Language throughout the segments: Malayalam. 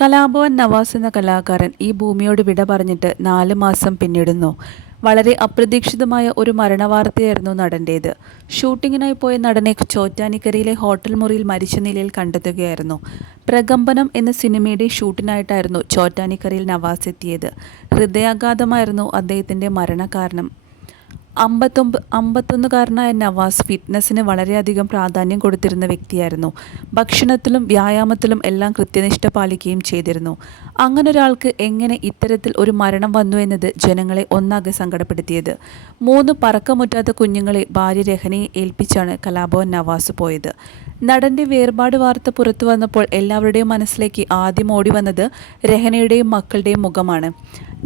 കലാഭവൻ നവാസ് എന്ന കലാകാരൻ ഈ ഭൂമിയോട് വിട പറഞ്ഞിട്ട് 4 മാസം പിന്നിടുന്നു. വളരെ അപ്രതീക്ഷിതമായ ഒരു മരണവാർത്തയായിരുന്നു നടൻ്റേത്. ഷൂട്ടിങ്ങിനായി പോയ നടനെ ചോറ്റാനിക്കരയിലെ ഹോട്ടൽ മുറിയിൽ മരിച്ച നിലയിൽ കണ്ടെത്തുകയായിരുന്നു. പ്രകമ്പനം എന്ന സിനിമയുടെ ഷൂട്ടിനായിട്ടായിരുന്നു ചോറ്റാനിക്കരയിൽ നവാസ് എത്തിയത്. ഹൃദയാഘാതമായിരുന്നു അദ്ദേഹത്തിൻ്റെ മരണകാരണം. 51കാരനായ നവാസ് ഫിറ്റ്നസ്സിന് വളരെയധികം പ്രാധാന്യം കൊടുത്തിരുന്ന വ്യക്തിയായിരുന്നു. ഭക്ഷണത്തിലും വ്യായാമത്തിലും എല്ലാം കൃത്യനിഷ്ഠ പാലിക്കുകയും ചെയ്തിരുന്നു. അങ്ങനൊരാൾക്ക് എങ്ങനെ ഇത്തരത്തിൽ ഒരു മരണം വന്നു എന്നത് ജനങ്ങളെ ഒന്നാകെ സങ്കടപ്പെടുത്തിയത്. 3 പറക്കമുറ്റാത്ത കുഞ്ഞുങ്ങളെ ഭാര്യ രഹനയെ ഏൽപ്പിച്ചാണ് കലാഭവൻ നവാസ് പോയത്. നടൻ്റെ വേർപാട് വാർത്ത പുറത്തു വന്നപ്പോൾ എല്ലാവരുടെയും മനസ്സിലേക്ക് ആദ്യം ഓടി വന്നത് രഹനയുടെയും മക്കളുടെയും മുഖമാണ്.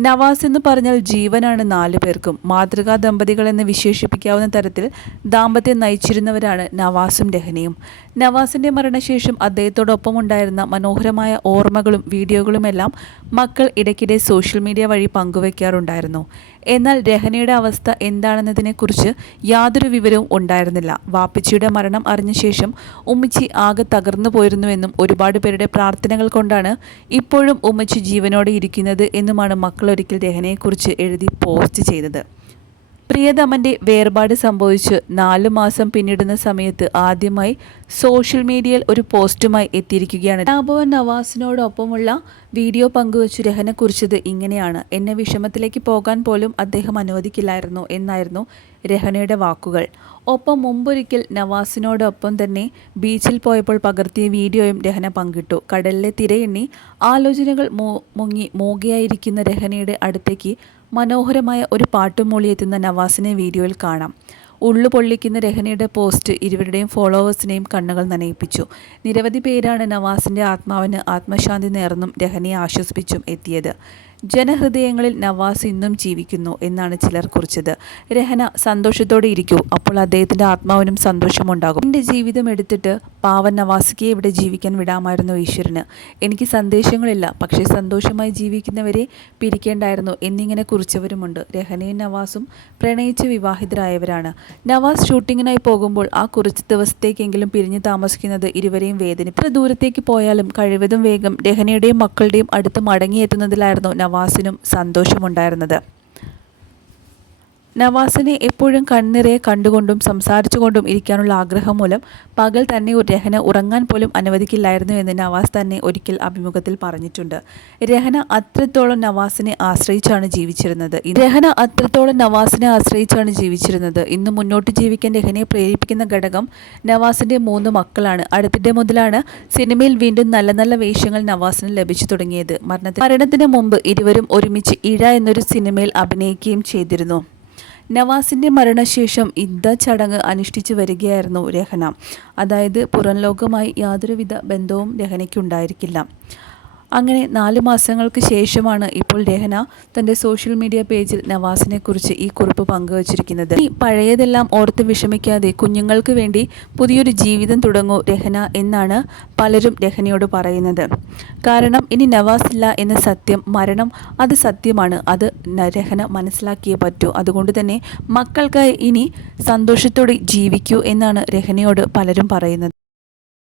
നവാസ് എന്ന് പറഞ്ഞാൽ ജീവനാണ് 4 പേർക്കും. മാതൃകാ ദമ്പതികൾ എന്ന് വിശേഷിപ്പിക്കാവുന്ന തരത്തിൽ ദാമ്പത്യം നയിച്ചിരുന്നവരാണ് നവാസും രഹനയും. നവാസിൻ്റെ മരണശേഷം അദ്ദേഹത്തോടൊപ്പം ഉണ്ടായിരുന്ന മനോഹരമായ ഓർമ്മകളും വീഡിയോകളുമെല്ലാം മക്കൾ ഇടയ്ക്കിടെ സോഷ്യൽ മീഡിയ വഴി പങ്കുവയ്ക്കാറുണ്ടായിരുന്നു. എന്നാൽ രഹനയുടെ അവസ്ഥ എന്താണെന്നതിനെക്കുറിച്ച് യാതൊരു വിവരവും ഉണ്ടായിരുന്നില്ല. വാപ്പിച്ചിയുടെ മരണം അറിഞ്ഞ ശേഷം ഉമ്മച്ചി ആകെ തകർന്നു പോയിരുന്നുവെന്നും ഒരുപാട് പേരുടെ പ്രാർത്ഥനകൾ കൊണ്ടാണ് ഇപ്പോഴും ഉമ്മച്ചി ജീവനോടെ ഇരിക്കുന്നത് എന്നുമാണ് മക്കൾ ഒരിക്കൽ രഹനയെക്കുറിച്ച് എഴുതി പോസ്റ്റ് ചെയ്തത്. പ്രിയതമൻ്റെ വേർപാട് സംഭവിച്ച് 4 മാസം പിന്നിടുന്ന സമയത്ത് ആദ്യമായി സോഷ്യൽ മീഡിയയിൽ ഒരു പോസ്റ്റുമായി എത്തിയിരിക്കുകയാണ്. കലാഭവൻ നവാസിനോടൊപ്പമുള്ള വീഡിയോ പങ്കുവച്ച് രഹന കുറിച്ചത് ഇങ്ങനെയാണ്: എന്നെ വിഷമത്തിലേക്ക് പോകാൻ പോലും അദ്ദേഹം അനുവദിക്കില്ലായിരുന്നു എന്നായിരുന്നു രഹനയുടെ വാക്കുകൾ. ഒപ്പം മുമ്പൊരിക്കൽ നവാസിനോടൊപ്പം തന്നെ ബീച്ചിൽ പോയപ്പോൾ പകർത്തിയ വീഡിയോയും രഹന പങ്കിട്ടു. കടലിലെ തിരയെണ്ണി ആലോചനകൾ മുങ്ങി മൂകയായിരിക്കുന്ന രഹനയുടെ അടുത്തേക്ക് മനോഹരമായ ഒരു പാട്ടും മൂളിയെത്തുന്ന നവാസിനെ വീഡിയോയിൽ കാണാം. ഉള്ളു പൊള്ളിക്കുന്ന രഹനയുടെ പോസ്റ്റ് ഇരുവരുടെയും ഫോളോവേഴ്സിനെയും കണ്ണുകൾ നനയിപ്പിച്ചു. നിരവധി പേരാണ് നവാസിൻ്റെ ആത്മാവിന് ആത്മശാന്തി നേർന്നും രഹനയെ ആശ്വസിപ്പിച്ചും എത്തിയത്. ജനഹൃദയങ്ങളിൽ നവാസ് ഇന്നും ജീവിക്കുന്നു എന്നാണ് ചിലർ കുറിച്ചത്. രഹന സന്തോഷത്തോടെ ഇരിക്കൂ, അപ്പോൾ അദ്ദേഹത്തിൻ്റെ ആത്മാവിനും സന്തോഷമുണ്ടാകും. എൻ്റെ ജീവിതം എടുത്തിട്ട് പാവൻ നവാസിക്ക് ഇവിടെ ജീവിക്കാൻ വിടാമായിരുന്നു ഈശ്വരന്. എനിക്ക് സന്ദേശങ്ങളില്ല, പക്ഷേ സന്തോഷമായി ജീവിക്കുന്നവരെ പിരിക്കേണ്ടായിരുന്നു എന്നിങ്ങനെ കുറിച്ചവരുമുണ്ട്. രഹനയും നവാസും പ്രണയിച്ച് വിവാഹിതരായവരാണ്. നവാസ് ഷൂട്ടിങ്ങിനായി പോകുമ്പോൾ ആ കുറച്ച് ദിവസത്തേക്കെങ്കിലും പിരിഞ്ഞ് താമസിക്കുന്നത് ഇരുവരെയും വേദനിപ്പിച്ചു. എത്ര ദൂരത്തേക്ക് പോയാലും കഴിവതും വേഗം രഹനയുടെയും മക്കളുടെയും അടുത്ത് മടങ്ങിയെത്തുന്നതിലായിരുന്നു നവാസിനും സന്തോഷമുണ്ടായിരുന്നത്. നവാസിനെ എപ്പോഴും കണ്ണിറയെ കണ്ടുകൊണ്ടും സംസാരിച്ചുകൊണ്ടും ഇരിക്കാനുള്ള ആഗ്രഹം മൂലം പകൽ തന്നെ രഹന ഉറങ്ങാൻ പോലും അനുവദിക്കില്ലായിരുന്നു എന്ന് നവാസ് തന്നെ ഒരിക്കൽ അഭിമുഖത്തിൽ പറഞ്ഞിട്ടുണ്ട്. രഹന അത്രത്തോളം നവാസിനെ ആശ്രയിച്ചാണ് ജീവിച്ചിരുന്നത്. ഇന്ന് മുന്നോട്ട് ജീവിക്കാൻ രഹനയെ പ്രേരിപ്പിക്കുന്ന ഘടകം നവാസിൻ്റെ 3 മക്കളാണ്. അടുത്തിടെ മുതലാണ് സിനിമയിൽ വീണ്ടും നല്ല നല്ല വേഷങ്ങൾ നവാസിന് ലഭിച്ചു തുടങ്ങിയത്. മരണത്തിന് മുമ്പ് ഇരുവരും ഒരുമിച്ച് ഇഴ എന്നൊരു സിനിമയിൽ അഭിനയിക്കുകയും ചെയ്തിരുന്നു. നവാസിൻ്റെ മരണശേഷം ചടങ്ങ് അനുഷ്ഠിച്ചു വരികയായിരുന്നു രഹന. അതായത് പുറം ലോകവുമായി യാതൊരുവിധ ബന്ധവും രഹനയ്ക്കുണ്ടായിരിക്കില്ല. അങ്ങനെ 4 മാസങ്ങൾക്ക് ശേഷമാണ് ഇപ്പോൾ രഹന തൻ്റെ സോഷ്യൽ മീഡിയ പേജിൽ നവാസിനെ കുറിച്ച് ഈ കുറിപ്പ് പങ്കുവച്ചിരിക്കുന്നത്. ഈ പഴയതെല്ലാം ഓർത്ത് വിഷമിക്കാതെ കുഞ്ഞുങ്ങൾക്ക് വേണ്ടി പുതിയൊരു ജീവിതം തുടങ്ങൂ രഹന എന്നാണ് പലരും രഹനയോട് പറയുന്നത്. കാരണം ഇനി നവാസ് ഇല്ല എന്ന സത്യം, മരണം അത് സത്യമാണ്. അത് രഹന മനസ്സിലാക്കിയേ പറ്റൂ. അതുകൊണ്ട് തന്നെ മക്കൾക്കായി ഇനി സന്തോഷത്തോടെ ജീവിക്കൂ എന്നാണ് രഹനയോട് പലരും പറയുന്നത്.